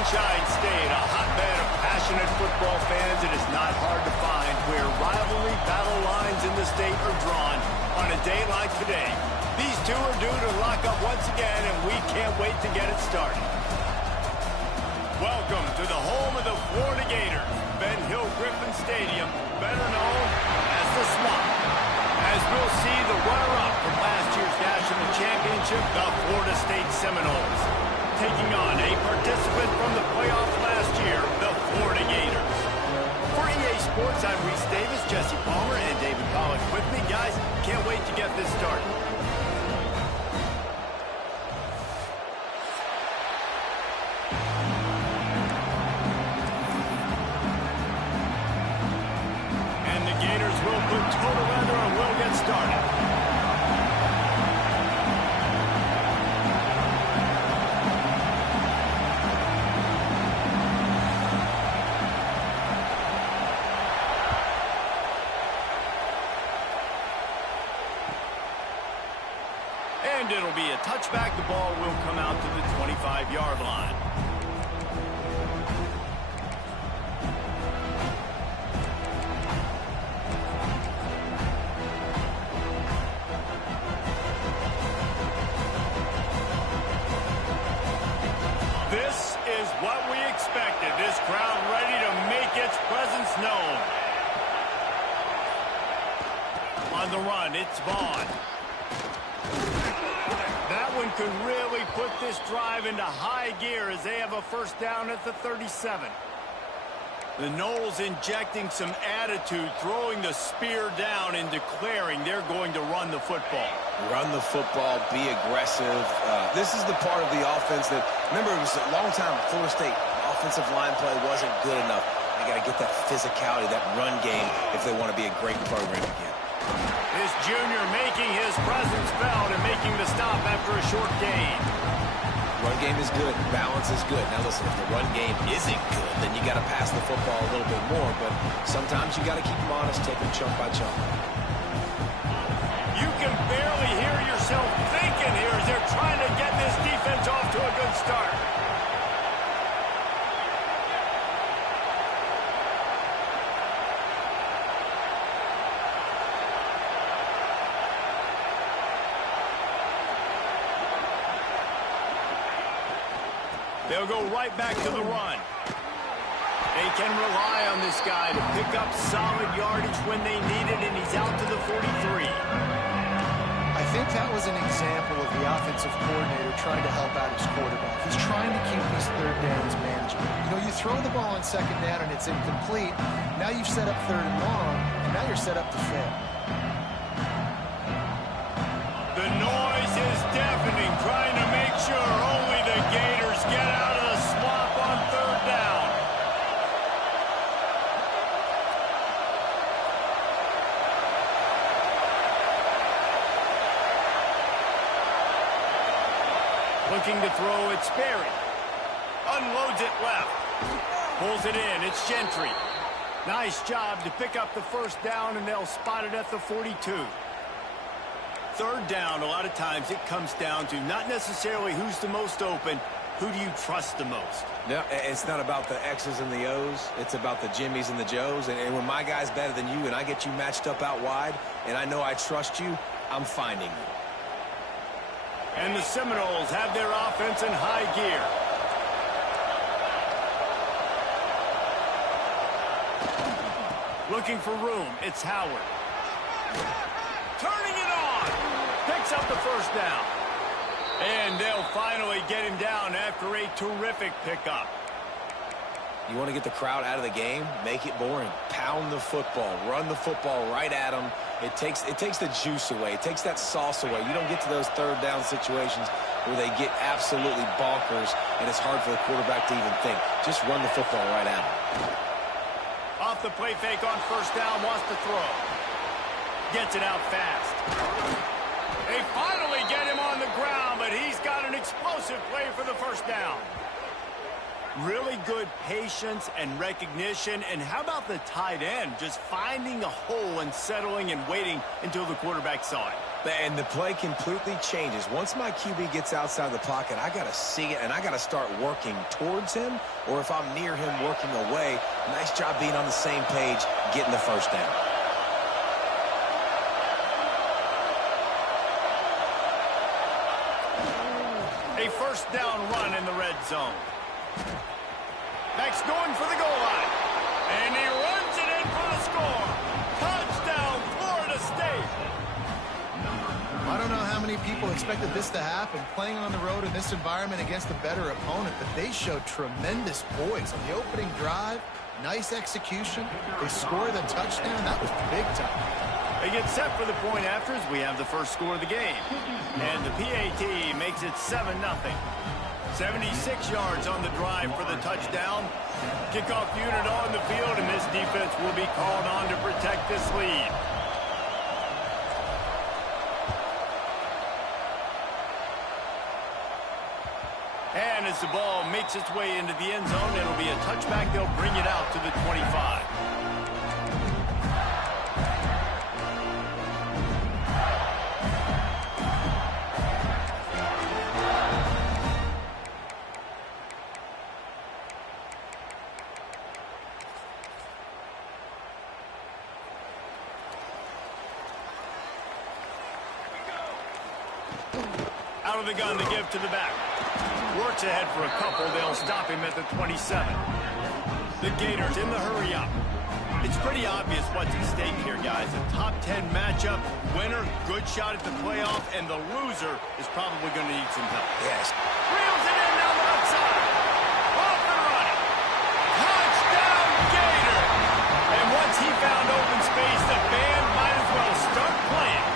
Sunshine State, a hotbed of passionate football fans. It is not hard to find where rivalry battle lines in the state are drawn on a day like today. These two are due to lock up once again, and we can't wait to get it started. Welcome to the home of the Florida Gators, Ben Hill Griffin Stadium, better known as the Swamp. As we'll see the runner-up from last year's national championship, the Florida State Seminoles, taking on a participant from the playoffs last year, the Florida Gators. For EA Sports, I'm Reese Davis, Jesse Palmer, and David Pollack with me. Guys, can't wait to get this started. And the Gators will put total leather and we'll get started. And it'll be a touchback. The ball will come out to the 25-yard line. This is what we expected. This crowd ready to make its presence known. On the run, it's Vaughn. That one could really put this drive into high gear as they have a first down at the 37. The Noles injecting some attitude, throwing the spear down and declaring they're going to run the football. Run the football, be aggressive. This is the part of the offense that, remember, it was a long time Florida State offensive line play wasn't good enough. They got to get that physicality, that run game, if they want to be a great program again. This junior making his presence felt and making the stop after a short gain. Run game is good. Balance is good. Now, listen, if the run game isn't good, then you got to pass the football a little bit more. But sometimes you got to keep them honest, take them chunk by chunk. You can barely hear yourself thinking here as they're trying to get this defense off to a good start. They'll go right back to the run. They can rely on this guy to pick up solid yardage when they need it, and he's out to the 43. I think that was an example of the offensive coordinator trying to help out his quarterback. He's trying to keep these third downs manageable. You know, you throw the ball on second down and it's incomplete. Now you've set up third and long, and now you're set up to fail. The noise is deafening, trying to make sure only the Gators get out of the swamp on third down. Looking to throw, it's Sperry. Unloads it left. Pulls it in, it's Gentry. Nice job to pick up the first down, and they'll spot it at the 42. Third down, a lot of times it comes down to not necessarily who's the most open, who do you trust the most? No, it's not about the X's and the O's. It's about the Jimmies and the Joes. And when my guy's better than you and I get you matched up out wide and I know I trust you, I'm finding you. And the Seminoles have their offense in high gear. Looking for room, it's Howard. Turning it on. Picks up the first down. And they'll finally get him down after a terrific pickup. You want to get the crowd out of the game? Make it boring. Pound the football. Run the football right at them. It takes the juice away. It takes that sauce away. You don't get to those third down situations where they get absolutely bonkers and it's hard for the quarterback to even think. Just run the football right at them. Off the play fake on first down, wants to throw. Gets it out fast. They finally get him on the ground, but he's got an explosive play for the first down. Really good patience and recognition. And how about the tight end just finding a hole and settling and waiting until the quarterback saw it? And the play completely changes. Once my QB gets outside the pocket, I got to see it, and I got to start working towards him, or if I'm near him working away, nice job being on the same page, getting the first down. A first down run in the red zone. Max going for the goal line. And he runs it in for the score. Touchdown, Florida State. I don't know how many people expected this to happen, playing on the road in this environment against a better opponent, but they showed tremendous poise on the opening drive. Nice execution. They scored a touchdown. That was big time. They get set for the point after as we have the first score of the game. And the PAT makes it 7-0. 76 yards on the drive for the touchdown. Kickoff unit on the field, and this defense will be called on to protect this lead. And as the ball makes its way into the end zone, it'll be a touchback. They'll bring it out to the 25. Out of the gun to give to the back. Works ahead for a couple. They'll stop him at the 27. The Gators in the hurry up. It's pretty obvious what's at stake here, guys. A top 10 matchup. Winner, good shot at the playoff, and the loser is probably going to need some help. Yes. Reels it in down the outside. Off and running. Touchdown, Gator! And once he found open space, the band might as well start playing.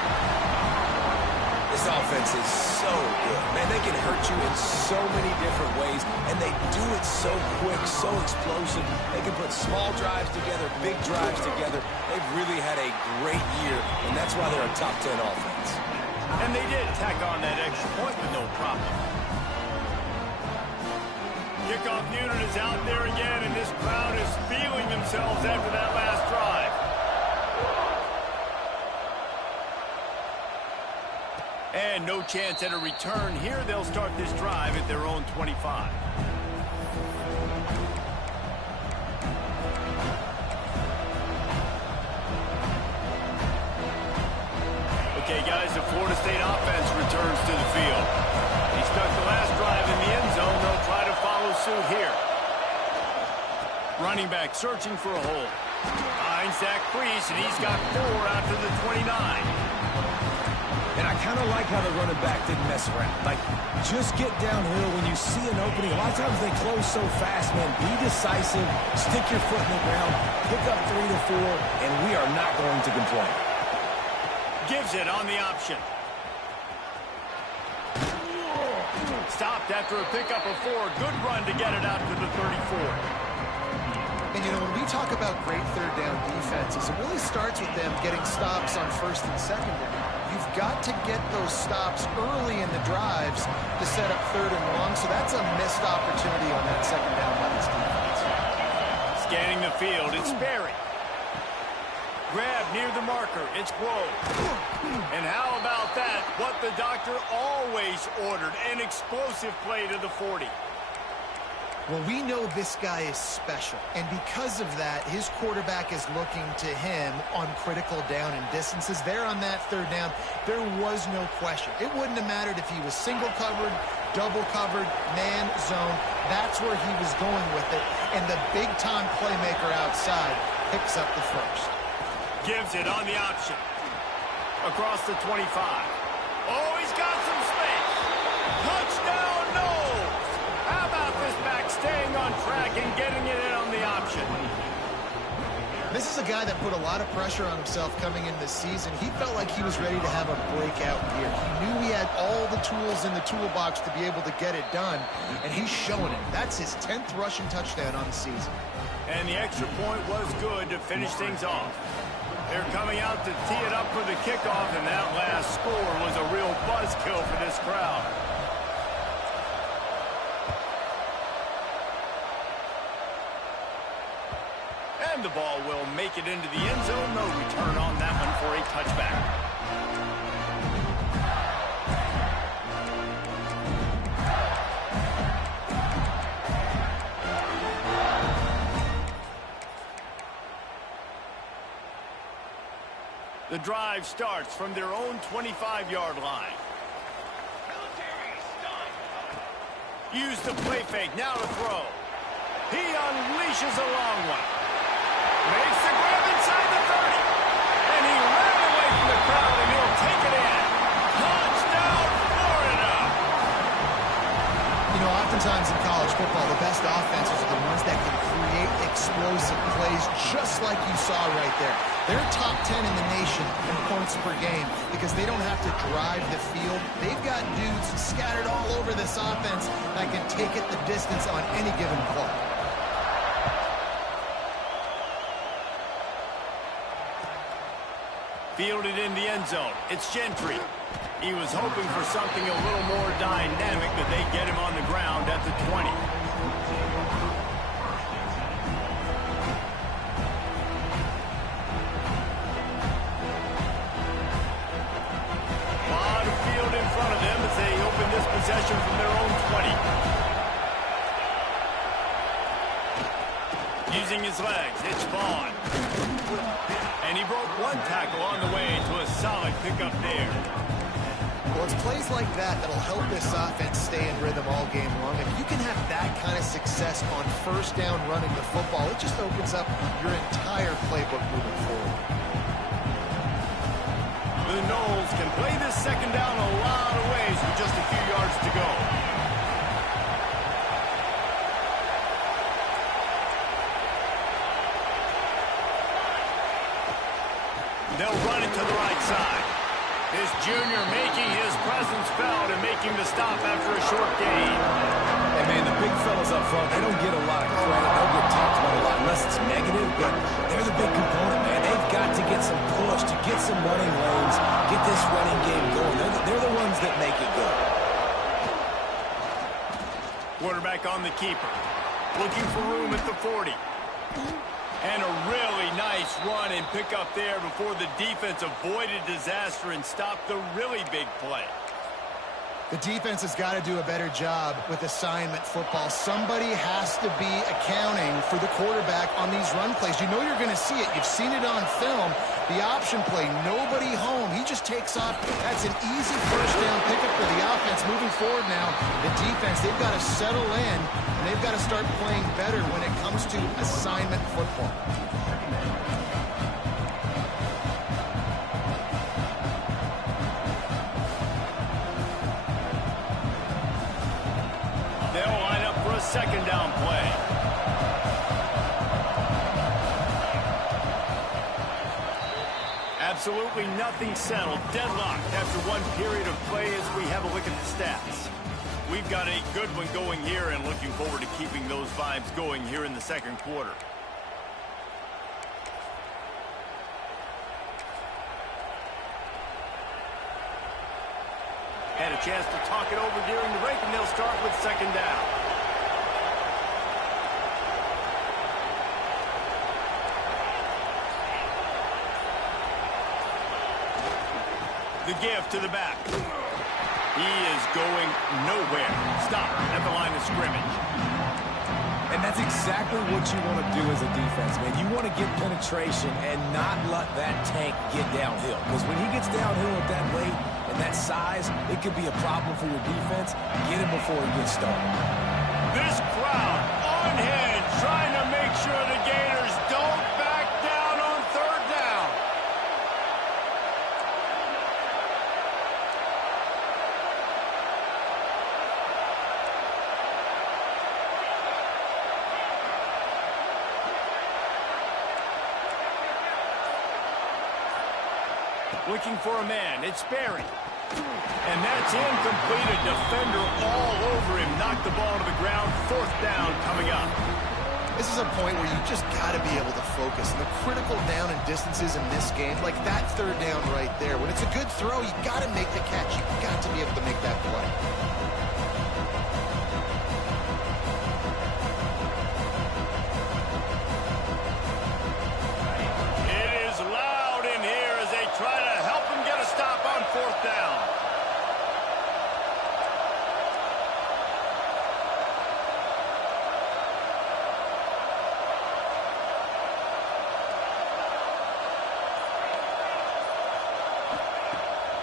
This offense is so good. Man, they can hurt you in so many different ways, and they do it so quick, so explosive. They can put small drives together, big drives together. They've really had a great year, and that's why they're a top 10 offense. And they did tack on that extra point with no problem. Kickoff unit is out there again, and this crowd is feeling themselves after that last drive. And no chance at a return here. They'll start this drive at their own 25. Okay, guys, the Florida State offense returns to the field. He stuck the last drive in the end zone. They'll try to follow suit here. Running back searching for a hole. Finds Zach Priest, and he's got 4 out to the 29. And I kind of like how the running back didn't mess around. Like, just get downhill when you see an opening. A lot of times they close so fast, man. Be decisive, stick your foot in the ground, pick up 3 to 4, and we are not going to complain. Gives it on the option. Stopped after a pickup of 4. Good run to get it out to the 34. And, you know, when we talk about great third down defenses, it really starts with them getting stops on first and second down. You've got to get those stops early in the drives to set up third and long, so that's a missed opportunity on that second down by this defense. Scanning the field, it's Sperry. Grab near the marker, it's Grove. And how about that? What the doctor always ordered, an explosive play to the 40. Well, we know this guy is special, and because of that, his quarterback is looking to him on critical down and distances. There on that third down, there was no question. It wouldn't have mattered if he was single covered, double covered, man, zone. That's where he was going with it, and the big-time playmaker outside picks up the first. Gives it on the option. Across the 25. Oh, he's got some space. Touchdown, no! How about this back staying on track and getting it in on the option? This is a guy that put a lot of pressure on himself coming into this season. He felt like he was ready to have a breakout year. He knew he had all the tools in the toolbox to be able to get it done, and he's showing it. That's his 10th rushing touchdown on the season. And the extra point was good to finish things off. They're coming out to tee it up for the kickoff, and that last score was a real buzzkill for this crowd. And the ball will make it into the end zone. No return on that one for a touchback. The drive starts from their own 25-yard line. Use the play fake, now to throw. He unleashes a long one. Makes the grab inside the 30. And he ran away from the crowd, and he'll take it in. Touchdown, Florida! You know, oftentimes in college football, the best offenses are the ones that can create explosive plays just like you saw right there. They're top 10 in the nation in points per game because they don't have to drive the field. They've got dudes scattered all over this offense that can take it the distance on any given play. Fielded in the end zone. It's Gentry. He was hoping for something a little more dynamic, but they get him on the ground at the 20. Lot of field in front of them as they open this possession from their own 20. Using his legs, it's Vaughn. And he broke one tackle on the way to a solid pickup there. Well, it's plays like that that'll help this offense stay in rhythm all game long. If you can have that kind of success on first down running the football, it just opens up your entire playbook moving forward. The Noles can play this second down a lot of ways with just a few yards to go. They'll run it to the right side. This junior making his presence felt and making the stop after a short gain. Hey, man, the big fellas up front, they don't get a lot of credit. They'll get talked about a lot unless it's negative, but they're the big component, man. They've got to get some push to get some running lanes, get this running game going. They're the ones that make it go. Quarterback on the keeper. Looking for room at the 40. And a really nice run and pick up there before the defense avoided disaster and stopped the really big play. The defense has got to do a better job with assignment football. Somebody has to be accounting for the quarterback on these run plays. You know you're going to see it. You've seen it on film. The option play, nobody home. He just takes off. That's an easy first down pickup for the offense. Moving forward now, the defense, they've got to settle in, and they've got to start playing better when it comes to assignment football. They'll line up for a second down play. Absolutely nothing settled. Deadlocked after one period of play as we have a look at the stats. We've got a good one going here and looking forward to keeping those vibes going here in the second quarter. Had a chance to talk it over during the break, and they'll start with second down. The give to the back. He is going nowhere. Stop at the line of scrimmage. And that's exactly what you want to do as a defense, man. You want to get penetration and not let that tank get downhill. Because when he gets downhill at that weight and that size, it could be a problem for your defense. Get him before he gets started. This crowd on hedge trying to make sure the Gators don't back down on third down. Looking for a man. It's Barry. And that's incomplete. A defender all over him. Knocked the ball to the ground. Fourth down coming up. This is a point where you just got to be able to focus. And the critical down and distances in this game, like that third down right there, when it's a good throw, you got to make the catch. You've got to be able to make that play. It is loud in here as they try to help him get a stop on fourth down.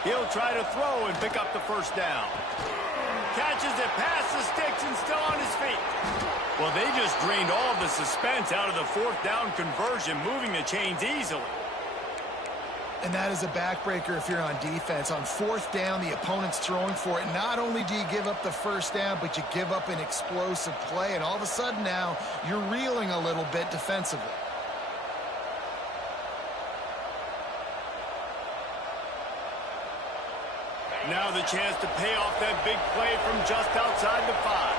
He'll try to throw and pick up the first down. Catches it past the sticks and still on his feet. Well, they just drained all the suspense out of the fourth down conversion, moving the chains easily. And that is a backbreaker if you're on defense. On fourth down, the opponent's throwing for it. Not only do you give up the first down, but you give up an explosive play. And all of a sudden now, you're reeling a little bit defensively. Now the chance to pay off that big play from just outside the 5.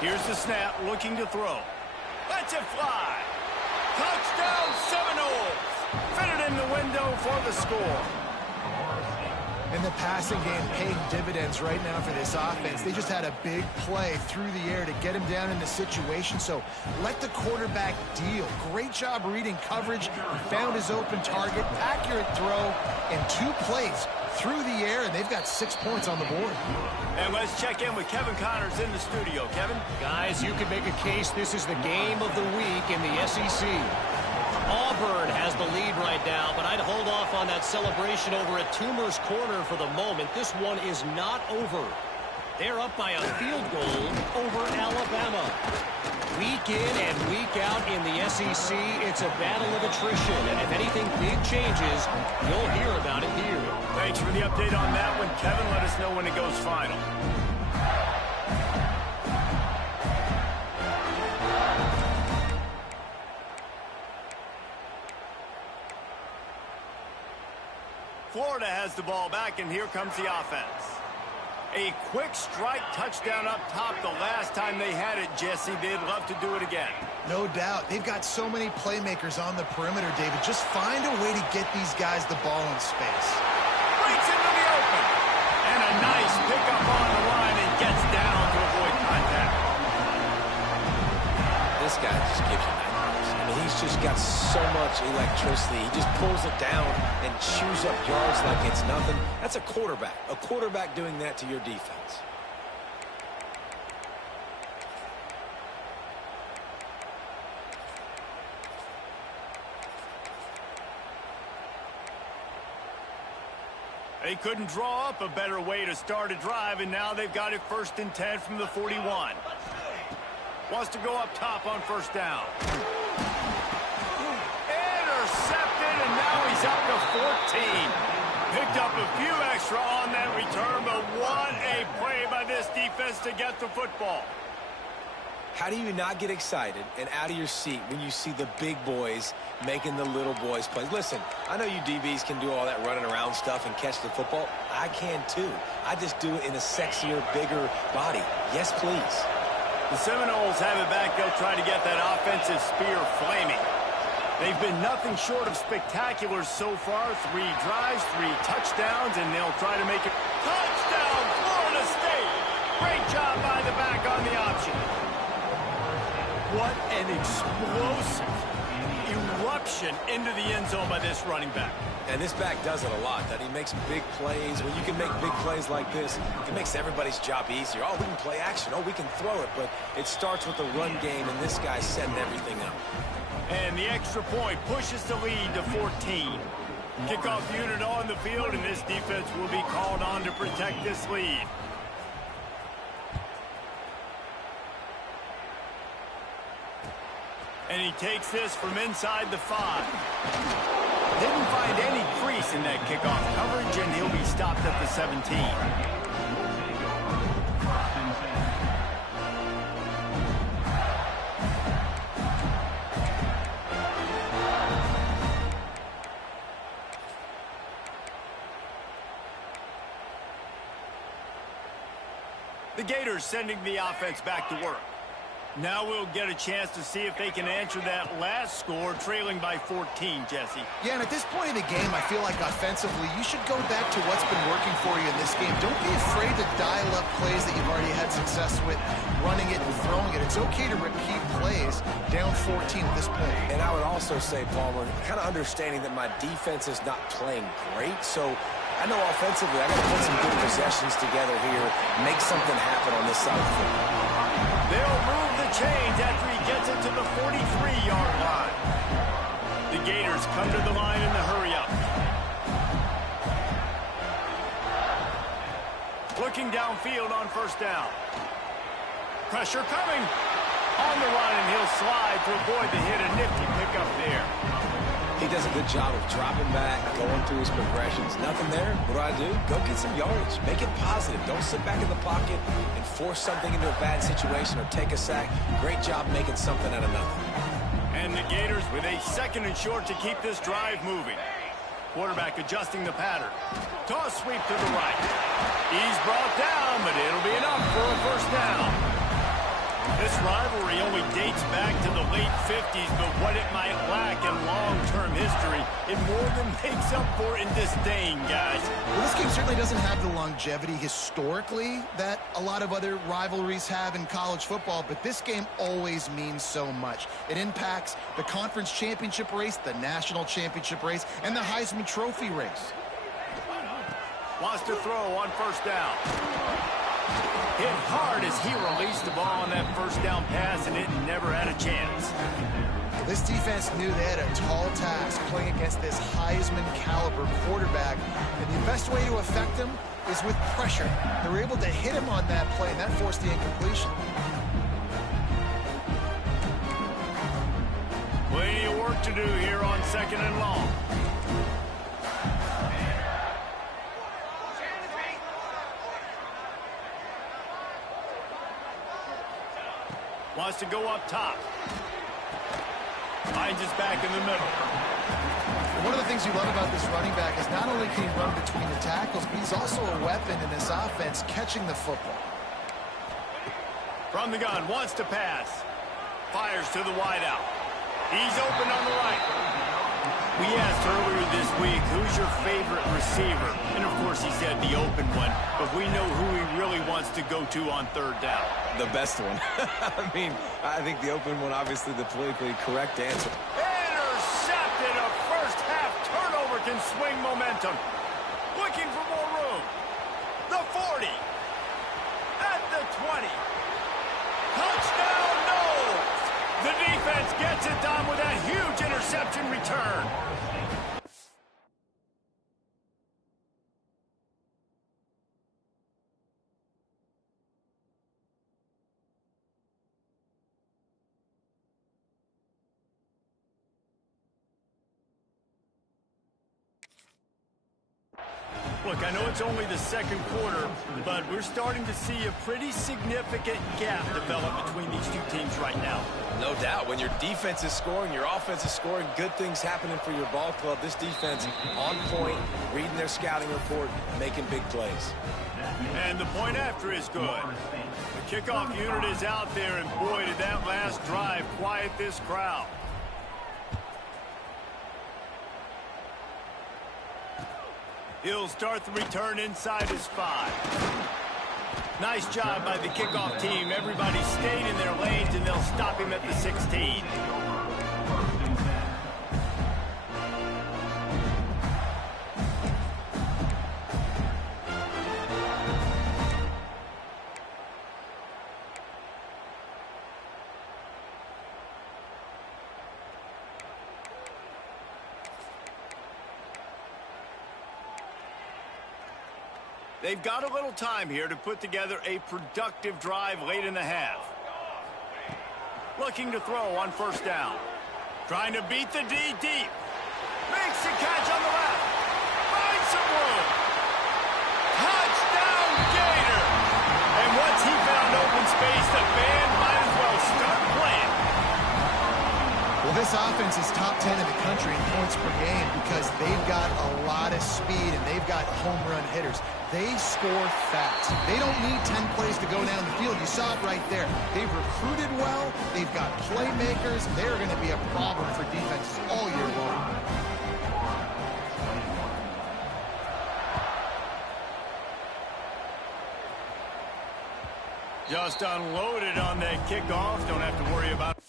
Here's the snap, looking to throw. Lets it fly. Touchdown Seminoles! Fitted in the window for the score. And the passing game paying dividends right now for this offense. They just had a big play through the air to get him down in the situation. So let the quarterback deal. Great job reading coverage. Found his open target. Accurate throw. And 2 plays through the air. And they've got 6 points on the board. And let's check in with Kevin Connors in the studio. Kevin? Guys, you can make a case this is the game of the week in the SEC. Auburn has the lead right now, but I'd hold off on that celebration over at Toomer's Corner for the moment. This one is not over. They're up by a field goal over Alabama. Week in and week out in the SEC, it's a battle of attrition, and if anything big changes, you'll hear about it here. Thanks for the update on that one, Kevin. Let us know when it goes final. Florida has the ball back, and here comes the offense. A quick strike touchdown up top the last time they had it, Jesse. They'd love to do it again. No doubt. They've got so many playmakers on the perimeter, David. Just find a way to get these guys the ball in space. Breaks into the open. And a nice pickup on the line and gets down to avoid contact. This guy just gives you nightmares. I mean, he's just got so much electricity. He just pulls it down and chews up yards like it's nothing. That's a quarterback. A quarterback doing that to your defense. They couldn't draw up a better way to start a drive, and now they've got it 1st and 10 from the 41. Wants to go up top on first down. Intercepted, and now he's up to 14. Picked up a few extra on that return, but what a play by this defense to get the football. How do you not get excited and out of your seat when you see the big boys making the little boys play? Listen, I know you DBs can do all that running around stuff and catch the football. I can too. I just do it in a sexier, bigger body. Yes, please. The Seminoles have it back. They'll try to get that offensive spear flaming. They've been nothing short of spectacular so far. 3 drives, 3 touchdowns, and they'll try to make it. Touchdown, Florida State! Great job by the back on the option. What an explosive eruption into the end zone by this running back. And this back does it a lot, that he makes big plays. When you can make big plays like this, it makes everybody's job easier. Oh, we can play action. Oh, we can throw it. But it starts with the run game, and this guy's setting everything up. And the extra point pushes the lead to 14. Kickoff unit on the field, and this defense will be called on to protect this lead. And he takes this from inside the 5. Didn't find any crease in that kickoff coverage, and he'll be stopped at the 17. The Gators sending the offense back to work. Now we'll get a chance to see if they can answer that last score, trailing by 14, Jesse. Yeah, and at this point in the game, I feel like offensively, you should go back to what's been working for you in this game. Don't be afraid to dial up plays that you've already had success with, running it and throwing it. It's okay to repeat plays down 14 at this point. And I would also say, Palmer, kind of understanding that my defense is not playing great, so I know offensively I got to put some good possessions together here, make something happen on this side of the football. They'll move the chains after he gets it to the 43-yard line. The Gators come to the line in the hurry-up. Looking downfield on first down. Pressure coming. On the run, and he'll slide to avoid the hit. A nifty pickup there. He does a good job of dropping back, going through his progressions. Nothing there. What do? Go get some yardage. Make it positive. Don't sit back in the pocket and force something into a bad situation or take a sack. Great job making something out of nothing. And the Gators with a 2nd and short to keep this drive moving. Quarterback adjusting the pattern. Toss sweep to the right. He's brought down, but it'll be enough for a first down. This rivalry only dates back to the late 50s, but what it might lack in long-term history, it more than makes up for in disdain, guys. Well, this game certainly doesn't have the longevity historically that a lot of other rivalries have in college football, but this game always means so much. It impacts the conference championship race, the national championship race, and the Heisman Trophy race. Wants to throw on first down. Hit hard as he released the ball on that first down pass, and it never had a chance. This defense knew they had a tall task playing against this Heisman caliber quarterback, and the best way to affect him is with pressure. They were able to hit him on that play, and that forced the incompletion. Plenty of work to do here on 2nd and long. Wants to go up top. Finds his back in the middle. One of the things you love about this running back is not only can he run between the tackles, but he's also a weapon in this offense catching the football. From the gun, wants to pass. Fires to the wideout. He's open on the right. We asked earlier this week, who's your favorite receiver? And, of course, he said the open one, but we know who he really wants to go to on 3rd down. The best one. I think the open one, obviously the politically correct answer. Intercepted. A first-half turnover can swing momentum. Looking for more room. The 40. At the 20. Touchdown, no! The defense gets it done with that huge interception return. Look, I know it's only the 2nd quarter, but we're starting to see a pretty significant gap develop between these two teams right now. No doubt. When your defense is scoring, your offense is scoring, good things happening for your ball club. This defense on point, reading their scouting report, making big plays. And the point after is good. The kickoff unit is out there, and boy, did that last drive quiet this crowd. He'll start the return inside his 5. Nice job by the kickoff team. Everybody stayed in their lanes, and they'll stop him at the 16. They've got a little time here to put together a productive drive late in the half. Looking to throw on first down. Trying to beat the D deep. Makes the catch on the left. Finds some room. Touchdown, Gator! And once he found open space, the band might as well start playing. Well, this offense is top 10 in the country in points per game because they've got a lot of speed and they've got home run hitters. They score fast. They don't need 10 plays to go down the field. You saw it right there. They've recruited well. They've got playmakers. They're going to be a problem for defenses all year long. Just unloaded on that kickoff. Don't have to worry about it.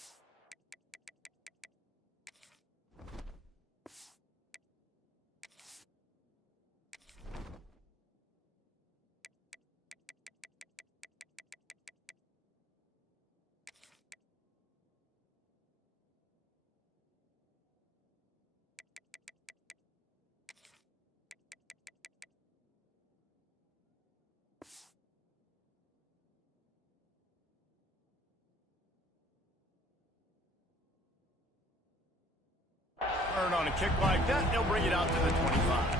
return on a kick like that. They'll bring it out to the 25.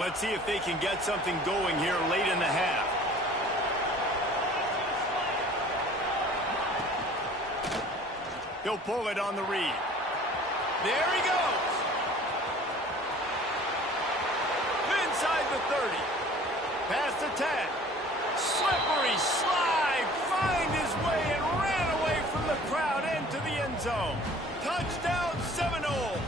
Let's see if they can get something going here late in the half. He'll pull it on the read. There he goes. Inside the 30. Past the 10. Slippery slide. Find his way and ran away from the crowd into the end zone. Touchdown Seminoles.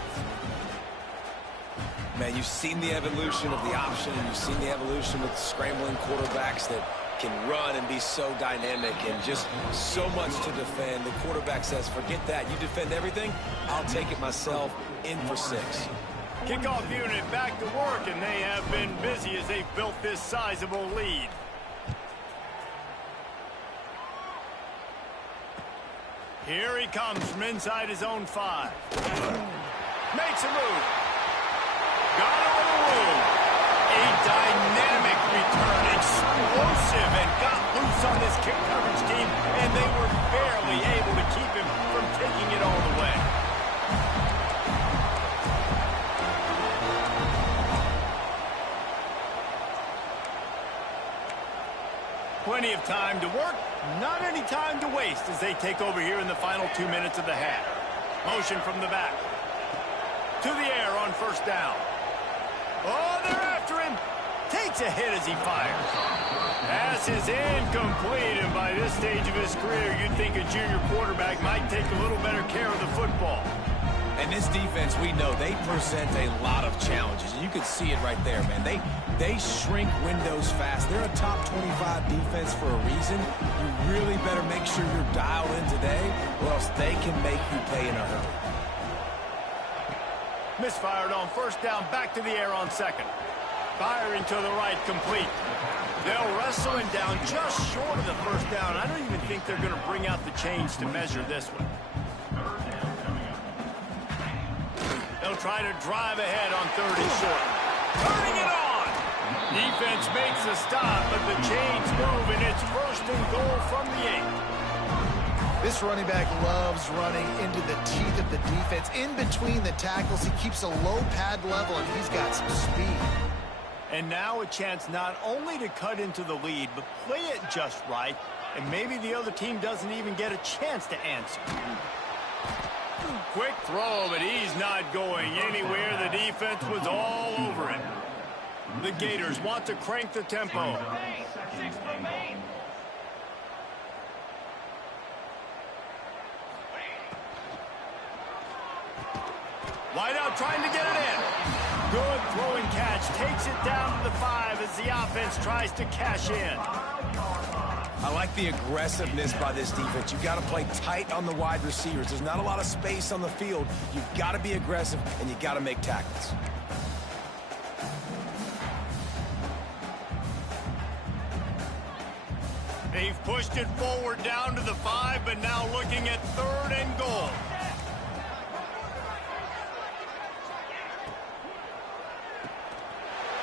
Man, you've seen the evolution of the option, and you've seen the evolution with scrambling quarterbacks that can run and be so dynamic and just so much to defend. The quarterback says, forget that. You defend everything, I'll take it myself. In for 6. Kickoff unit back to work, and they have been busy as they've built this sizable lead. Here he comes from inside his own 5. Makes a move. Got it on the room. A dynamic return, explosive, and got loose on this kick coverage team, and they were barely able to keep him from taking it all the way. Plenty of time to work, not any time to waste as they take over here in the final 2 minutes of the half. Motion from the back. To the air on first down. Oh, they're after him. Takes a hit as he fires. Pass is incomplete, and by this stage of his career, you'd think a junior quarterback might take a little better care of the football. And this defense, we know, they present a lot of challenges. You can see it right there, man. They shrink windows fast. They're a top 25 defense for a reason. You really better make sure you're dialed in today, or else they can make you pay in a hurry. Misfired on first down, back to the air on second. Firing to the right, complete. They'll wrestle him down just short of the first down. I don't even think they're going to bring out the chains to measure this one. They'll try to drive ahead on 3rd and short. Turning it on! Defense makes the stop, but the chains move, and it's 1st and goal from the 8. This running back loves running into the teeth of the defense. In between the tackles, he keeps a low pad level, and he's got some speed. And now a chance not only to cut into the lead, but play it just right, and maybe the other team doesn't even get a chance to answer. Quick throw, but he's not going anywhere. The defense was all over him. The Gators want to crank the tempo. Wideout trying to get it in. Good throwing catch. Takes it down to the 5 as the offense tries to cash in. I like the aggressiveness by this defense. You've got to play tight on the wide receivers. There's not a lot of space on the field. You've got to be aggressive, and you've got to make tackles. They've pushed it forward down to the 5, but now looking at 3rd and goal.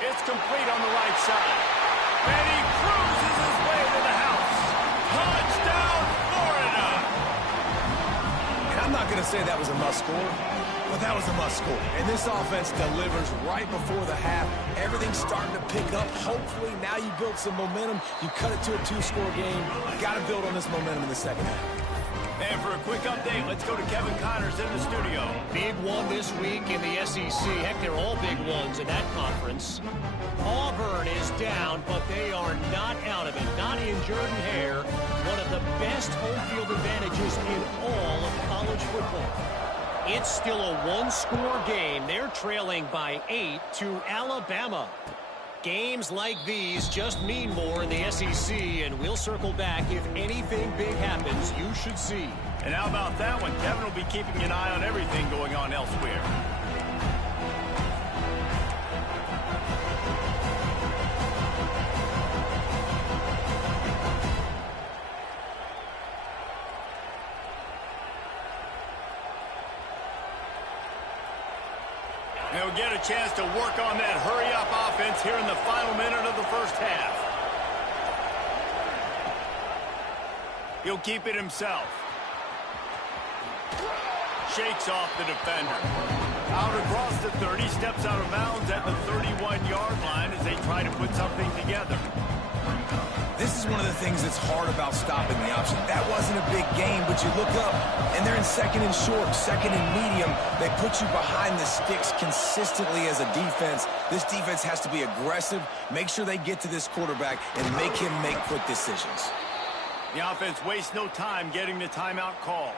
It's complete on the right side. And he cruises his way to the house. Touchdown, Florida! And I'm not going to say that was a must-score, but that was a must-score. And this offense delivers right before the half. Everything's starting to pick up. Hopefully, now you built some momentum. You cut it to a 2-score game. Got to build on this momentum in the second half. And for a quick update, let's go to Kevin Connors in the studio. Big one this week in the SEC. Heck, they're all big ones in that conference. Auburn is down, but they are not out of it. Not in Jordan Hare, one of the best home field advantages in all of college football. It's still a 1-score game. They're trailing by 8 to Alabama. Games like these just mean more in the SEC, and we'll circle back if anything big happens you should see. And how about that one? Kevin will be keeping an eye on everything going on elsewhere. They'll get a chance to work on that hurry-up offense here in the final minute of the first half. He'll keep it himself. Shakes off the defender. Out across the 30, steps out of bounds at the 31-yard line as they try to put something together. This is one of the things that's hard about stopping the option. That wasn't a big game, but you look up, and they're in second and short, second and medium. They put you behind the sticks consistently as a defense. This defense has to be aggressive, make sure they get to this quarterback, and make him make quick decisions. The offense wastes no time getting the timeout call.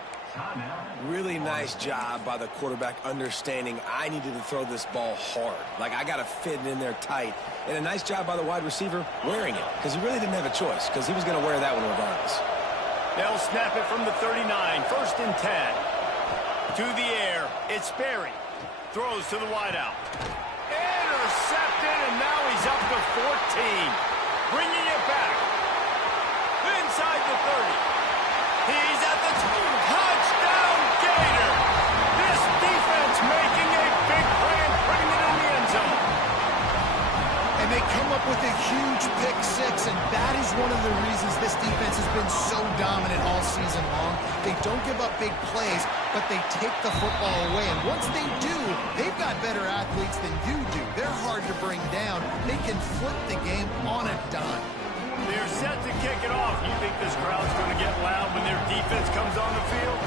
Really nice job by the quarterback understanding I needed to throw this ball hard. Like, I got to fit it in there tight. And a nice job by the wide receiver wearing it, because he really didn't have a choice, because he was going to wear that one regardless. They'll snap it from the 39, first and 10. To the air, it's Berry. Throws to the wideout. Intercepted, and now he's up to 14. Bringing it back. Inside the 30. He's at the touchdown Gator. This defense making a big play and putting it in the end zone. And they come up with a huge pick six, and that is one of the reasons this defense has been so dominant all season long. They don't give up big plays, but they take the football away. And once they do, they've got better athletes than you do. They're hard to bring down. They can flip the game on a dime. They're set to kick it off. You think this crowd's going to get loud when their defense comes on the field?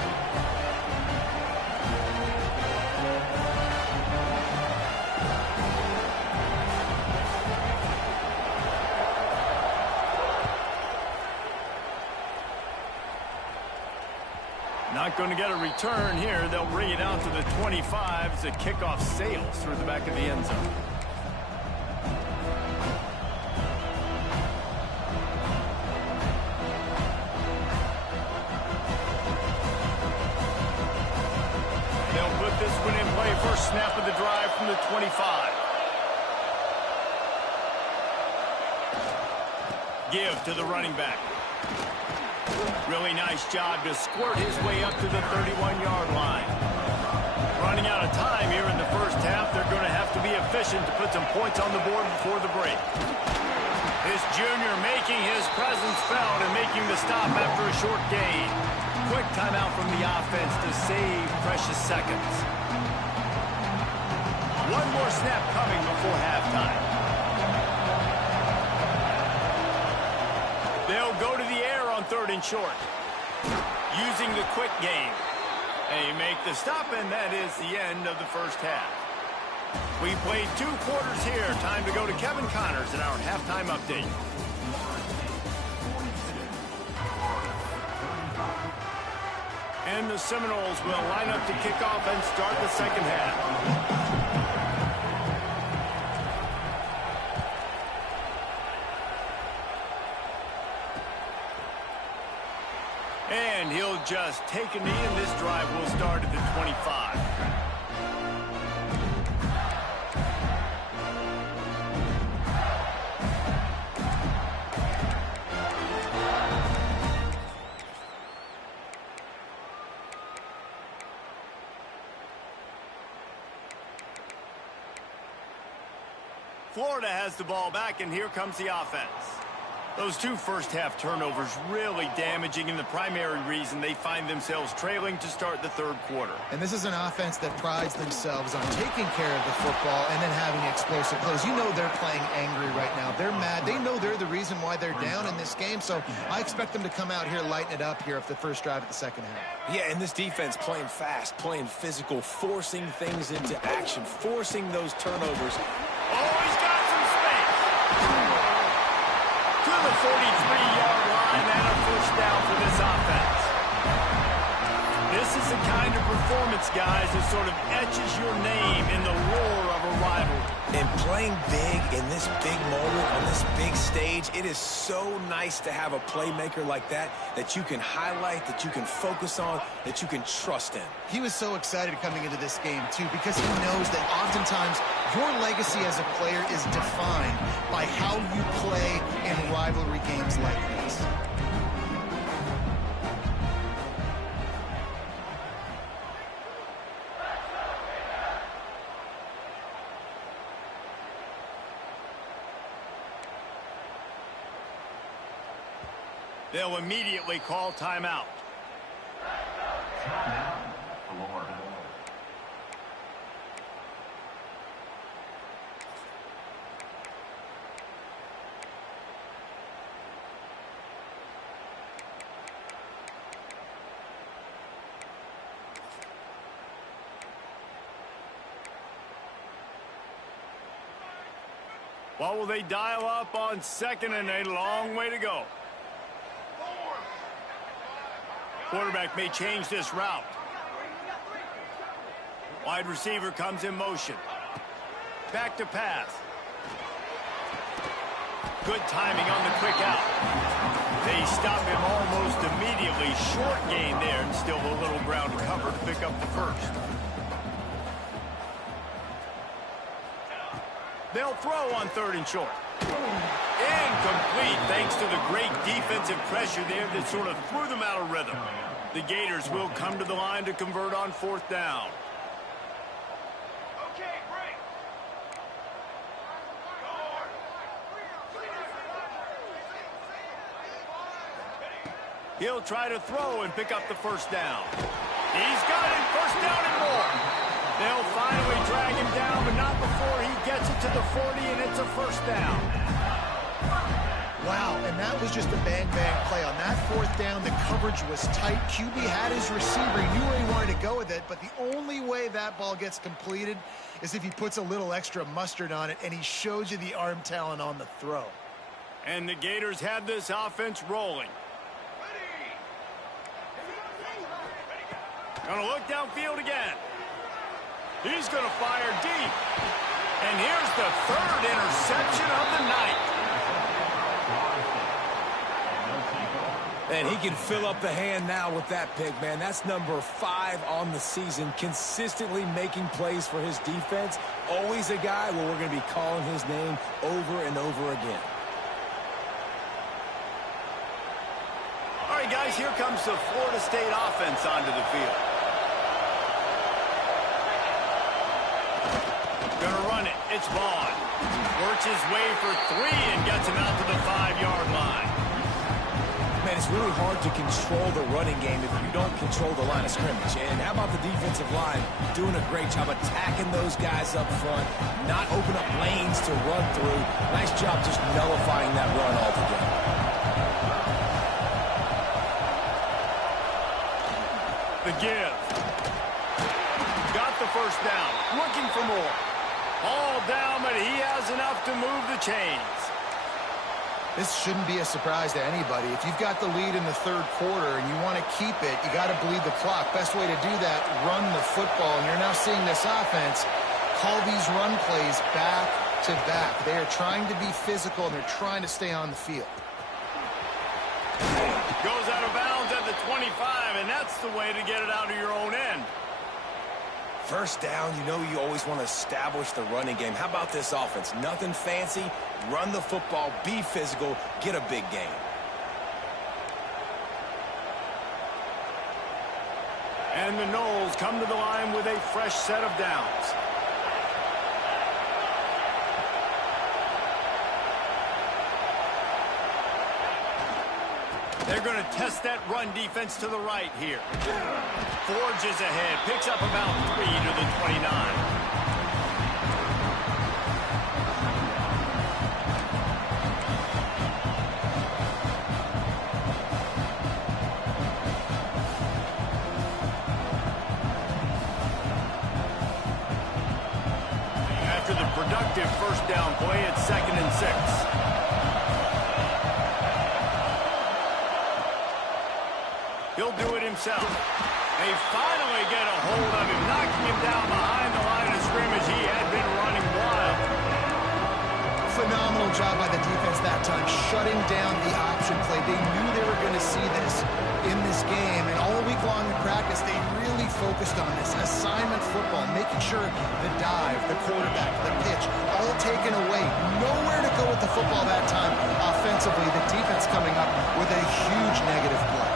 Not going to get a return here. They'll bring it out to the 25 as the kickoff sails through the back of the end zone. This one in play, first snap of the drive from the 25. Give to the running back. Really nice job to squirt his way up to the 31-yard line. Running out of time here in the first half. They're going to have to be efficient to put some points on the board before the break. This junior making his presence felt and making the stop after a short gain. Quick timeout from the offense to save precious seconds. One more snap coming before halftime. They'll go to the air on third and short. Using the quick game. They make the stop, and that is the end of the first half. We played 2 quarters here. Time to go to Kevin Connors in our halftime update. And the Seminoles will line up to kick off and start the second half. And he'll just take a knee, and this drive will start at the 25. Florida has the ball back, and here comes the offense. Those 2 first-half turnovers really damaging, and the primary reason they find themselves trailing to start the third quarter. And this is an offense that prides themselves on taking care of the football and then having explosive plays. You know they're playing angry right now. They're mad. They know they're the reason why they're down in this game, so I expect them to come out here, lighten it up here for the first drive of the second half. Yeah, and this defense playing fast, playing physical, forcing things into action, forcing those turnovers. Oh, he's got some space. To the 43-yard line and a first down for this offense. This is the kind of performance, guys, that sort of etches your name in the roar of a rivalry. And playing big in this big moment, on this big stage, it is so nice to have a playmaker like that you can highlight, that you can focus on, that you can trust in. He was so excited coming into this game, too, because he knows that oftentimes your legacy as a player is defined by how you play in rivalry games like this. They'll immediately call timeout. What will they dial up on second and a long way to go? Quarterback may change this route. Wide receiver comes in motion. Back to pass. Good timing on the quick out. They stop him almost immediately. Short gain there and still a little ground to cover to pick up the first. They'll throw on third and short. Incomplete thanks to the great defensive pressure there that sort of threw them out of rhythm. The Gators will come to the line to convert on fourth down. He'll try to throw and pick up the first down. He's got it, first down and more. They'll finally drag him down, but not before he gets it to the 40, and it's a first down. Wow, and that was just a bang-bang play. On that fourth down, the coverage was tight. QB had his receiver. He knew where he wanted to go with it, but the only way that ball gets completed is if he puts a little extra mustard on it, and he shows you the arm talent on the throw. And the Gators have this offense rolling. Gonna look downfield again. He's gonna fire deep. And here's the third interception of the night. And he can fill up the hand now with that pick, man. That's number 5 on the season, consistently making plays for his defense. Always a guy where we're going to be calling his name over and over again. All right, guys, here comes the Florida State offense onto the field. Gonna run it. It's Vaughn. Works his way for 3 and gets him out to the 5-yard line. Man, it's really hard to control the running game if you don't control the line of scrimmage. And how about the defensive line doing a great job attacking those guys up front, not open up lanes to run through. Nice job just nullifying that run altogether. The give. Got the first down. Looking for more. All down, but he has enough to move the chains. This shouldn't be a surprise to anybody. If you've got the lead in the third quarter and you want to keep it, you got to bleed the clock. Best way to do that, run the football. And you're now seeing this offense call these run plays back to back. They are trying to be physical, and they're trying to stay on the field. Goes out of bounds at the 25, and that's the way to get it out of your own end. First down, you know you always want to establish the running game. How about this offense? Nothing fancy. Run the football, be physical, get a big gain. And the Noles come to the line with a fresh set of downs. They're going to test that run defense to the right here. Forges ahead, picks up about 3 to the 29. After the productive first down play, it's 2nd and 6. He'll do it himself. They finally get a hold of him, knocking him down behind the line of scrimmage. He had been running wild. Phenomenal job by the defense that time, shutting down the option play. They knew they were going to see this in this game, and all week long in practice, they really focused on this assignment football, making sure the dive, the quarterback, the pitch, all taken away. Nowhere to go with the football that time offensively. The defense coming up with a huge negative play.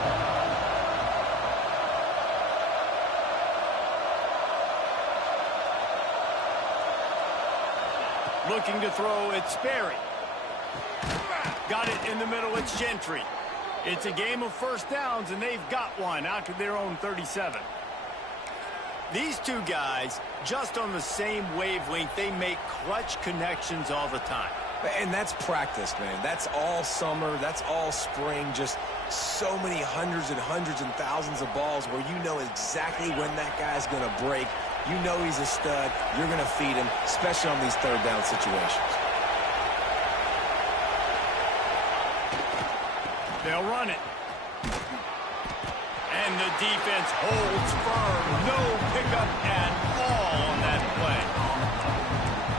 Looking to throw, it's Sperry. Got it in the middle, it's Gentry. It's a game of first downs, and they've got one out to their own 37. These two guys, just on the same wavelength, they make clutch connections all the time. And that's practice, man. That's all summer. That's all spring. Just so many hundreds and thousands of balls where you know exactly when that guy's going to break. You know he's a stud. You're going to feed him, especially on these third down situations. They'll run it. And the defense holds firm. No pickup at all on that play.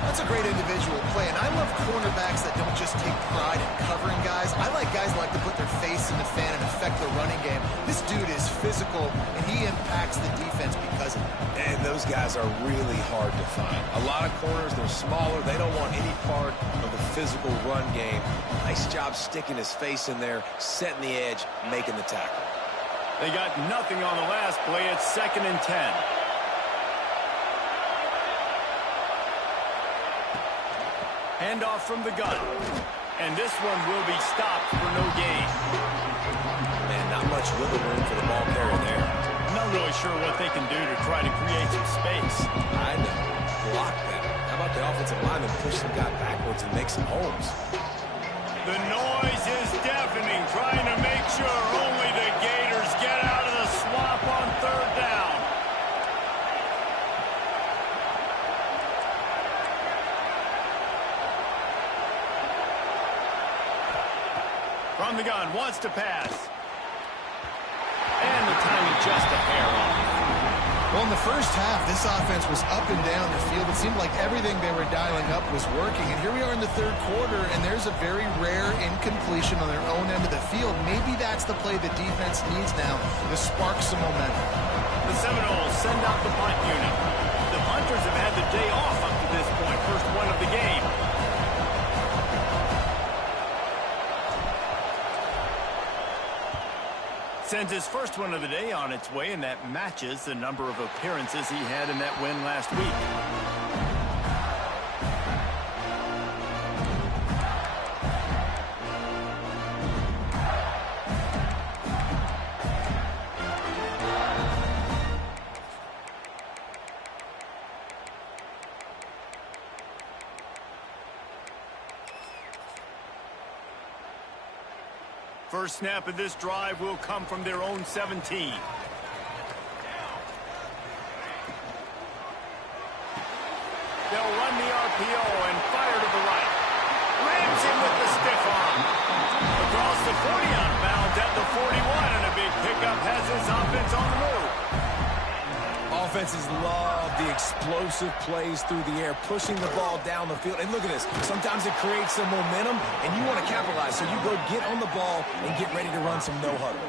That's a great individual play, and I love cornerbacks that don't just take pride in covering guys. I like guys who like to put their face in the fan and affect the running game. This dude is physical, and he impacts the defense because of it. And those guys are really hard to find. A lot of corners, they're smaller. They don't want any part of the physical run game. Nice job sticking his face in there, setting the edge, making the tackle. They got nothing on the last play. It's 2nd and 10. Handoff from the gun. And this one will be stopped for no gain. Man, not much wiggle room for the ball carrier there. Not really sure what they can do to try to create some space. I know. Block that. How about the offensive lineman push some guy backwards and make some holes? The noise is deafening, trying to make sure only the Gators get out of the swamp on 3rd down. From the gun, wants to pass. And the timing just a hair off. Well, in the first half, this offense was up and down the field. It seemed like everything they were dialing up was working. And here we are in the 3rd quarter, and there's a very rare incompletion on their own end of the field. Maybe that's the play the defense needs now to spark some momentum. The Seminoles send out the punt unit. The punters have had the day off up to this point. First one of the game. Sends his first one of the day on its way, and that matches the number of appearances he had in that win last week. First snap of this drive will come from their own 17. They'll run the RPO and fire to the right. Rams him with the stiff arm. Across the 40 out of bounds at the 41, and a big pickup has his offense on the move. Offenses love the explosive plays through the air, pushing the ball down the field. And look at this. Sometimes it creates some momentum, and you want to capitalize. So you go get on the ball and get ready to run some no-huddle.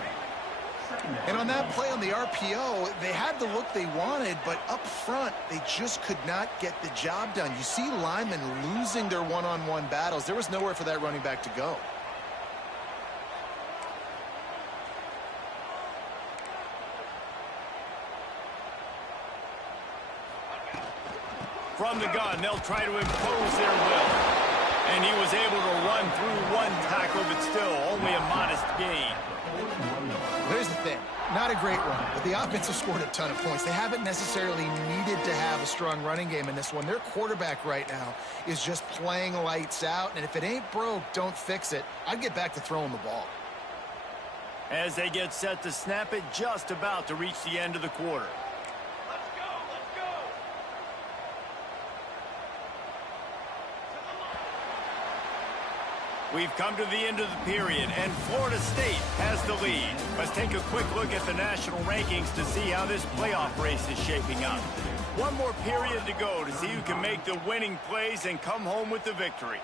And on that play on the RPO, they had the look they wanted, but up front, they just could not get the job done. You see linemen losing their one-on-one battles. There was nowhere for that running back to go. From the gun, they'll try to impose their will. And he was able to run through one tackle, but still only a modest gain. Here's the thing. Not a great run, but the offense have scored a ton of points. They haven't necessarily needed to have a strong running game in this one. Their quarterback right now is just playing lights out, and if it ain't broke, don't fix it. I'd get back to throwing the ball. As they get set to snap it, just about to reach the end of the quarter. We've come to the end of the period, and Florida State has the lead. Let's take a quick look at the national rankings to see how this playoff race is shaping up. One more period to go to see who can make the winning plays and come home with the victory.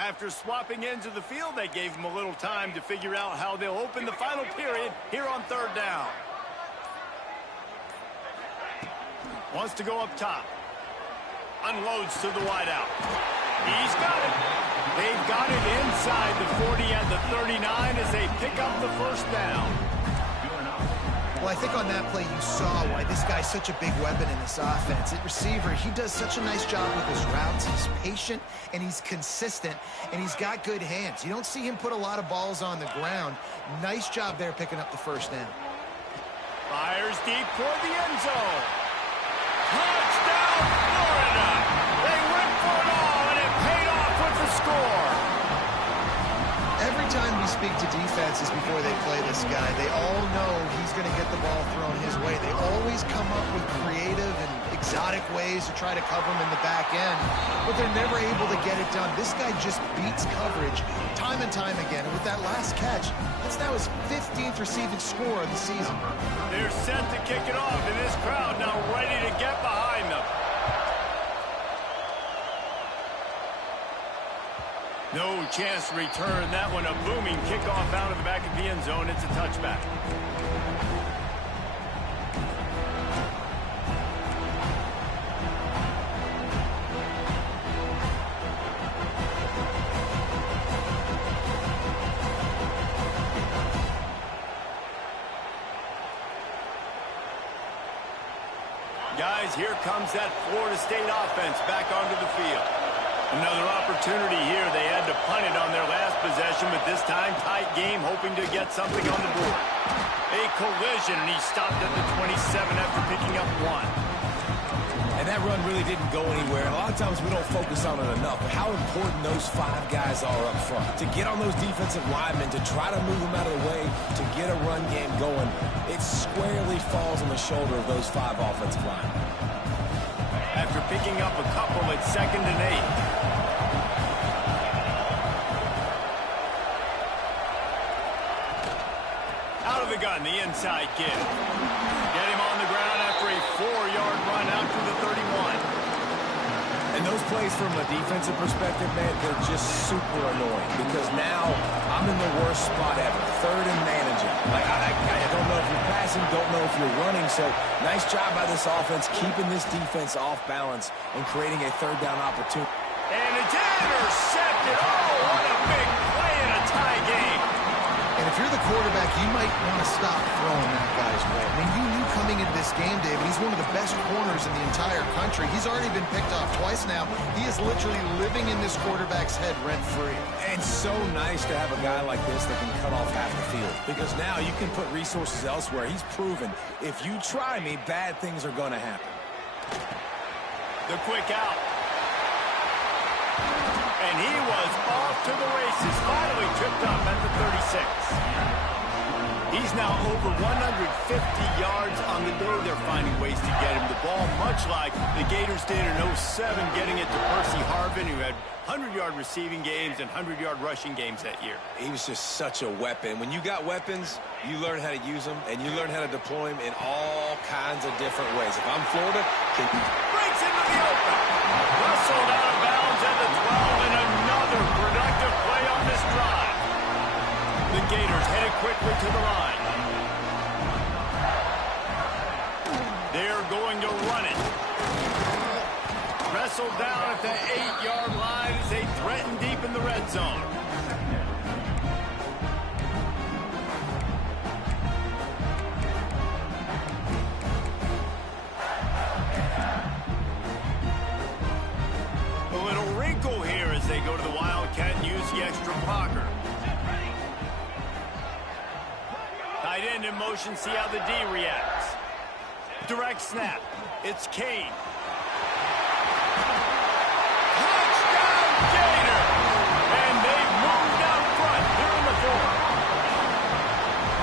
After swapping ends of the field, they gave them a little time to figure out how they'll open the final period here on 3rd down. Wants to go up top. Unloads to the wideout. He's got it. They've got it inside the 40 at the 39 as they pick up the first down. Well, I think on that play you saw why this guy's such a big weapon in this offense. At receiver, he does such a nice job with his routes. He's patient, and he's consistent, and he's got good hands. You don't see him put a lot of balls on the ground. Nice job there picking up the first down. Fires deep toward the end zone. Touchdown, Florida! They went for it all, and it paid off with the score. Every time we speak to defenses before they play this guy, they all know he's going to get the ball thrown his way. They always come up with creative and exotic ways to try to cover him in the back end, but they're never able to get it done. This guy just beats coverage time and time again. And with that last catch, that's now his 15th receiving score of the season. They're set to kick it off, and this crowd now ready to get behind them. No chance to return that one. A booming kickoff out of the back of the end zone. It's a touchback. Guys, here comes that Florida State offense back onto the field. Another opportunity here. They had to punt it on their last possession, but this time tight game, hoping to get something on the board. A collision, and he stopped at the 27 after picking up one. And that run really didn't go anywhere. And a lot of times we don't focus on it enough, but how important those 5 guys are up front. To get on those defensive linemen, to try to move them out of the way, to get a run game going, it squarely falls on the shoulder of those 5 offensive linemen. After picking up a couple, it's 2nd and 8. Out of the gun, the inside kid. Get him on the ground after a 4-yard run out to the 31. And those plays from a defensive perspective, man, they're just super annoying because now I'm in the worst spot ever. 3rd and managing. Like, I don't know if you're passing, don't know if you're running. So nice job by this offense keeping this defense off balance and creating a 3rd down opportunity. And it's intercepted. Oh, what a big play in a tie game. And if you're the quarterback, you might want to stop throwing that guy's way. I mean, you knew coming into this game, David, he's one of the best corners in the entire country. He's already been picked off twice now. He is literally living in this quarterback's head rent-free. And so nice to have a guy like this that can cut off half the field because now you can put resources elsewhere. He's proven if you try me, bad things are going to happen. The quick out. And he was off to the races, finally tripped up at the 36. He's now over 150 yards on the day. They're finding ways to get him the ball, much like the Gators did in 07, getting it to Percy Harvin, who had 100-yard receiving games and 100-yard rushing games that year. He was just such a weapon. When you got weapons, you learn how to use them, and you learn how to deploy them in all kinds of different ways. If I'm Florida, breaks into the open. Wrestled out of bounds at the 12, and another productive play on this drive. The Gators headed quickly to the line. They're going to run it. Wrestled down at the 8-yard line as they threaten deep in the red zone. A little wrinkle here as they go to the Wildcat and use the extra blocker. Tight end in motion, see how the D reacts. Direct snap. It's Kane. Touchdown, Gator! And they've moved out front here in the 4th.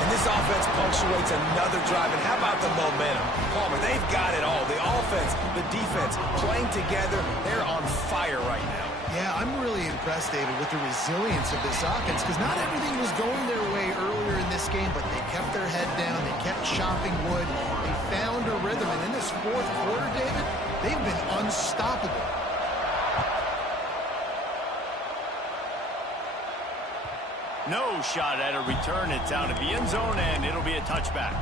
and this offense punctuates another drive. And how about the momentum? Palmer, they've got it all. The offense, the defense, playing together. They're on fire right now. Yeah, I'm really impressed, David, with the resilience of this offense because not everything was going their way earlier in this game, but they kept their head down. They kept chopping wood. They found a rhythm. And in this 4th quarter, David, they've been unstoppable. No shot at a return. It's out of the end zone, and it'll be a touchback.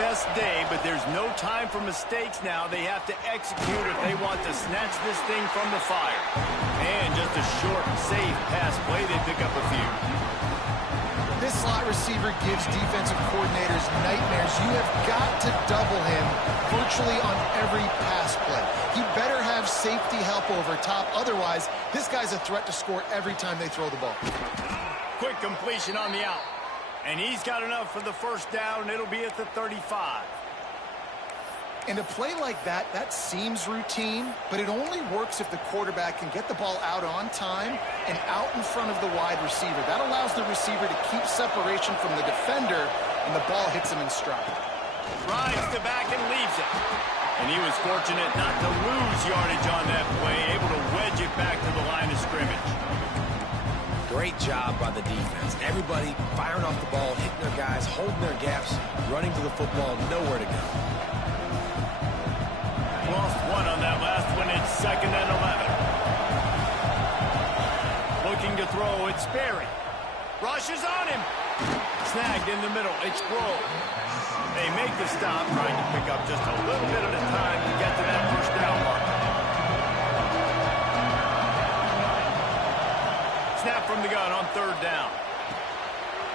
best day, but there's no time for mistakes now. They have to execute if they want to snatch this thing from the fire. And just a short, safe pass play, they pick up a few. This slot receiver gives defensive coordinators nightmares. You have got to double him virtually on every pass play. He better have safety help over top. Otherwise, this guy's a threat to score every time they throw the ball. Quick completion on the out. And he's got enough for the first down. It'll be at the 35. And a play like that, that seems routine, but it only works if the quarterback can get the ball out on time and out in front of the wide receiver. That allows the receiver to keep separation from the defender, and the ball hits him in stride. Rides the back and leaves it. And he was fortunate not to lose yardage on that play, able to wedge it back to the line of scrimmage. Great job by the defense. Everybody firing off the ball, hitting their guys, holding their gaps, running to the football, nowhere to go. Lost one on that last one. It's 2nd and 11. Looking to throw, it's Berry. Rushes on him. Snagged in the middle. It's Sproul. They make the stop, trying to pick up just a little bit at a time to get to that first down mark. Snap from the gun on 3rd down.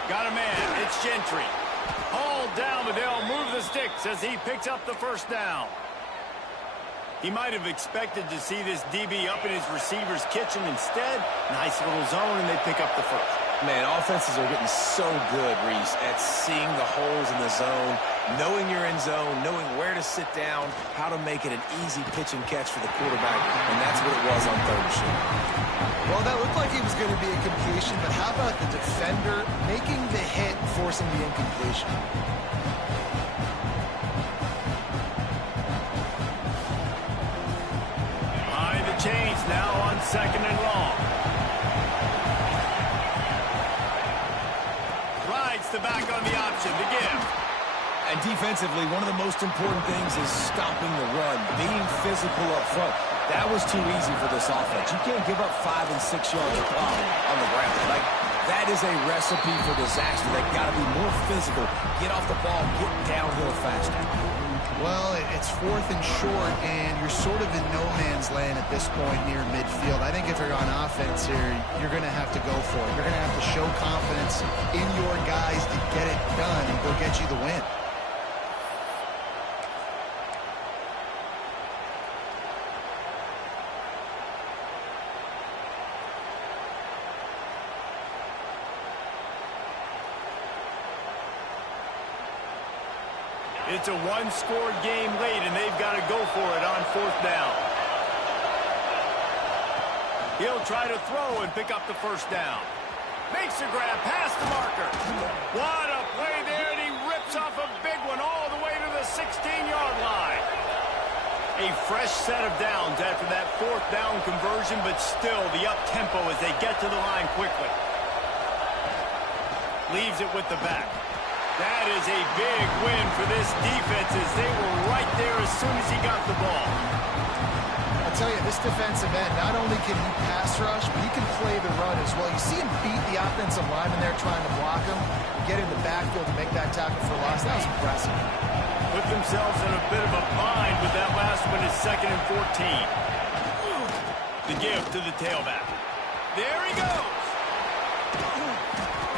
Got a man. It's Gentry. Hauled down, but they'll move the sticks as he picks up the first down. He might have expected to see this DB up in his receiver's kitchen. Instead, nice little zone, and they pick up the first. Man, offenses are getting so good, Reese, at seeing the holes in the zone, knowing you're in zone, knowing where to sit down, how to make it an easy pitch and catch for the quarterback, and that's what it was on 3rd and short. Well, that looked like it was going to be a completion, but how about the defender making the hit, forcing the incompletion? Behind the chains now on 2nd and long. Rides the back on the option to give. And defensively, one of the most important things is stopping the run, being physical up front. That was too easy for this offense. You can't give up 5 and 6 yards a pop on the ground. Like, that is a recipe for disaster. They've got to be more physical, get off the ball, get downhill faster. Well, it's 4th and short, and you're sort of in no man's land at this point near midfield. I think if you're on offense here, you're going to have to go for it. You're going to have to show confidence in your guys to get it done and go get you the win. It's a one-score game late, and they've got to go for it on 4th down. He'll try to throw and pick up the first down. Makes a grab past the marker. What a play there, and he rips off a big one all the way to the 16-yard line. A fresh set of downs after that 4th down conversion, but still the up-tempo as they get to the line quickly. Leaves it with the back. That is a big win for this defense as they were right there as soon as he got the ball. I'll tell you, this defensive end, not only can he pass rush, but he can play the run as well. You see him beat the offensive lineman there trying to block him, get in the backfield to make that tackle for loss. That was impressive. Put themselves in a bit of a bind with that last one is 2nd and 14. The give to the tailback. There he goes.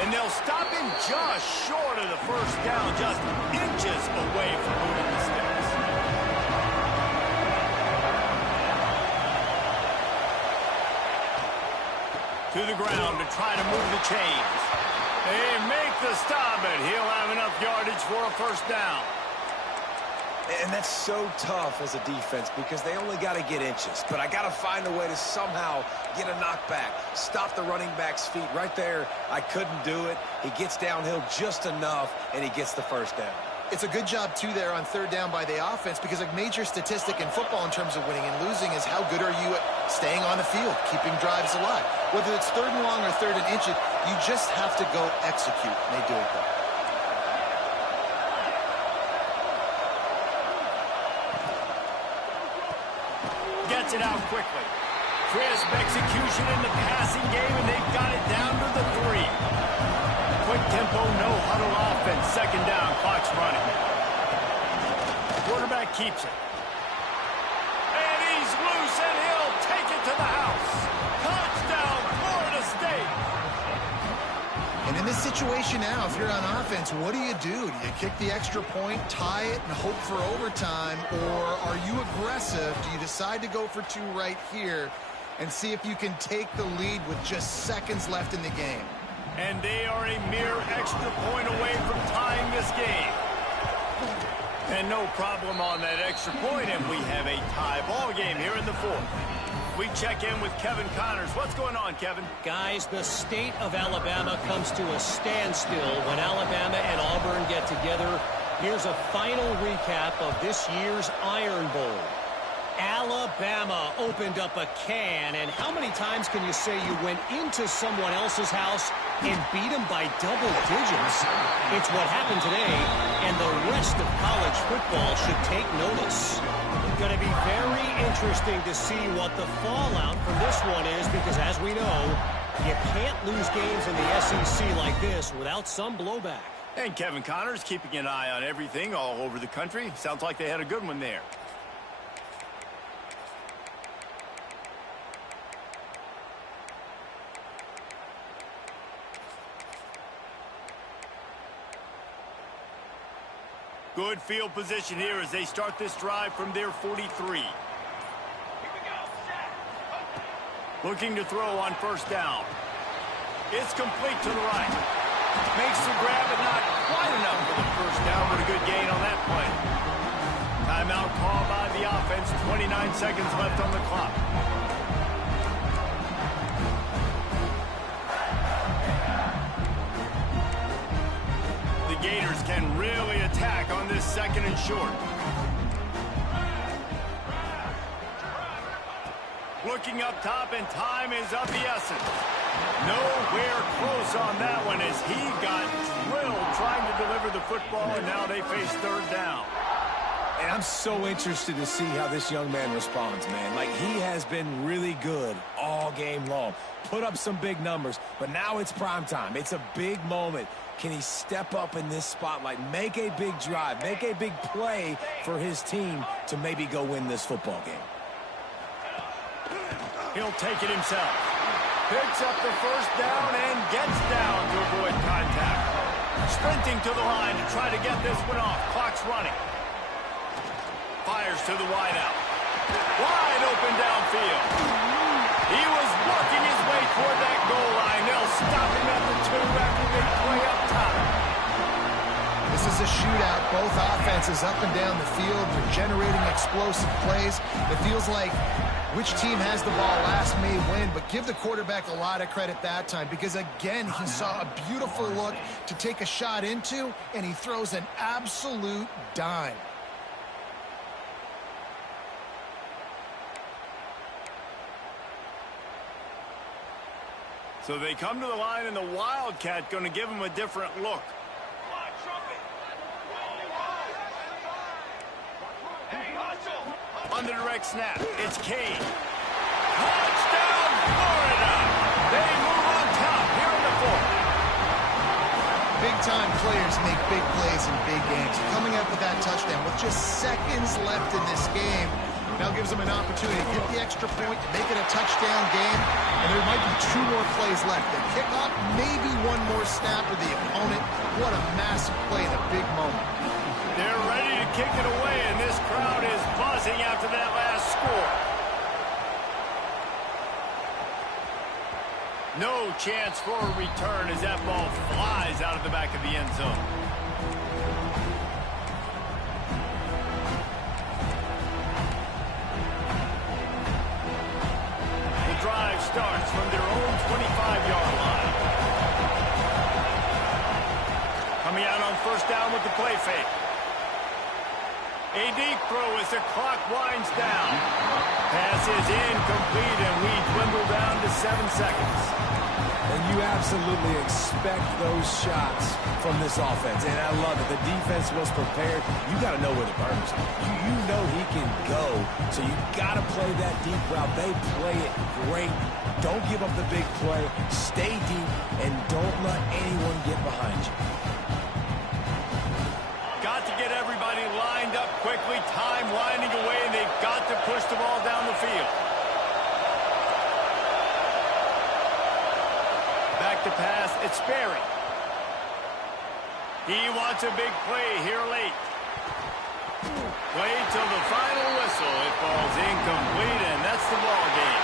And they'll stop him just short of the first down, just inches away from moving the sticks. To the ground to try to move the chains. They make the stop, but he'll have enough yardage for a first down. And that's so tough as a defense because they only got to get inches. But I got to find a way to somehow get a knockback, stop the running back's feet. Right there, I couldn't do it. He gets downhill just enough, and he gets the first down. It's a good job, too, there on 3rd down by the offense because a major statistic in football in terms of winning and losing is how good are you at staying on the field, keeping drives alive. Whether it's 3rd and long or 3rd and inches, you just have to go execute, and they do it there. Gets it out quickly. Crisp execution in the passing game, and they've got it down to the 3. Quick tempo, no huddle offense. 2nd down, clock's running. Quarterback keeps it. And he's loose, and he'll take it to the house. Touchdown, Florida State. And in this situation now, if you're on offense, what do? Do you kick the extra point, tie it, and hope for overtime? Or are you aggressive? Do you decide to go for two right here and see if you can take the lead with just seconds left in the game? And they are a mere extra point away from tying this game. And no problem on that extra point, and we have a tie ball game here in the fourth. We check in with Kevin Connors. What's going on, Kevin? Guys, the state of Alabama comes to a standstill when Alabama and Auburn get together. Here's a final recap of this year's Iron Bowl. Alabama opened up a can, and how many times can you say you went into someone else's house and beat them by double digits? It's what happened today, and the rest of college football should take notice. Going to be very interesting to see what the fallout from this one is, because as we know, you can't lose games in the SEC like this without some blowback. And Kevin Connors keeping an eye on everything all over the country. Sounds like they had a good one there. Good field position here as they start this drive from their 43. Looking to throw on first down. It's complete to the right. Makes the grab, but not quite enough for the first down, but a good gain on that play. Timeout call by the offense. 29 seconds left on the clock. The Gators can really attack on this second and short. Looking up top, and time is of the essence. Nowhere close on that one as he got drilled trying to deliver the football, and now they face third down. And I'm so interested to see how this young man responds, man. Like, he has been really good all game long. Put up some big numbers, but now it's prime time. It's a big moment. Can he step up in this spotlight, make a big drive, make a big play for his team to maybe go win this football game? He'll take it himself. Picks up the first down and gets down to avoid contact. Sprinting to the line to try to get this one off. Clock's running. Fires to the wideout. Wide open downfield. He was working his way toward that goal line. They'll stop him at the 2 after they play up top. This is a shootout. Both offenses up and down the field. They're generating explosive plays. It feels like which team has the ball last may win, but give the quarterback a lot of credit that time because, again, he saw a beautiful look to take a shot into, and he throws an absolute dime. So they come to the line, and the Wildcat going to give him a different look. On the direct snap, it's Cade. Touchdown, Florida! They move on top here in the fourth. Big-time players make big plays in big games. Coming up with that touchdown with just seconds left in this game now gives them an opportunity to get the extra point, to make it a touchdown game, and there might be 2 more plays left. The kickoff, maybe 1 more snap with the opponent. What a massive play in a big moment. They're ready to kick it away, and this crowd is buzzing after that last score. No chance for a return as that ball flies out of the back of the end zone. The drive starts from their own 25-yard line. Coming out on first down with the play fake. A deep throw as the clock winds down. Pass is incomplete, and we dwindle down to 7 seconds. And you absolutely expect those shots from this offense. And I love it. The defense was prepared. You got to know where the burner's are. You know he can go. So you got to play that deep route. They play it great. Don't give up the big play. Stay deep, and don't let anyone get behind you. Got to get everybody lined up quickly, time winding away, and they've got to push the ball down the field. Back to pass, it's Sperry. He wants a big play here late. Played till the final whistle. It falls incomplete, and that's the ball game.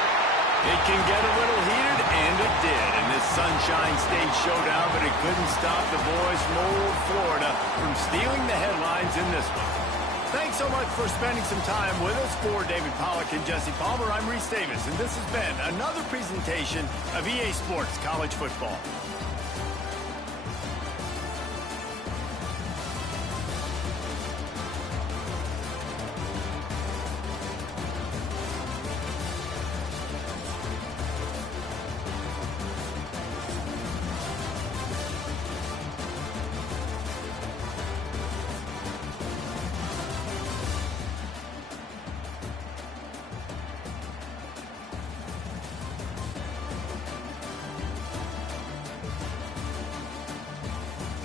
It can get a little heated, and it did in this Sunshine State showdown, but it couldn't stop the boys from old Florida from stealing the headlines in this one. Thanks so much for spending some time with us. For David Pollack and Jesse Palmer, I'm Reese Davis, and this has been another presentation of EA Sports College Football.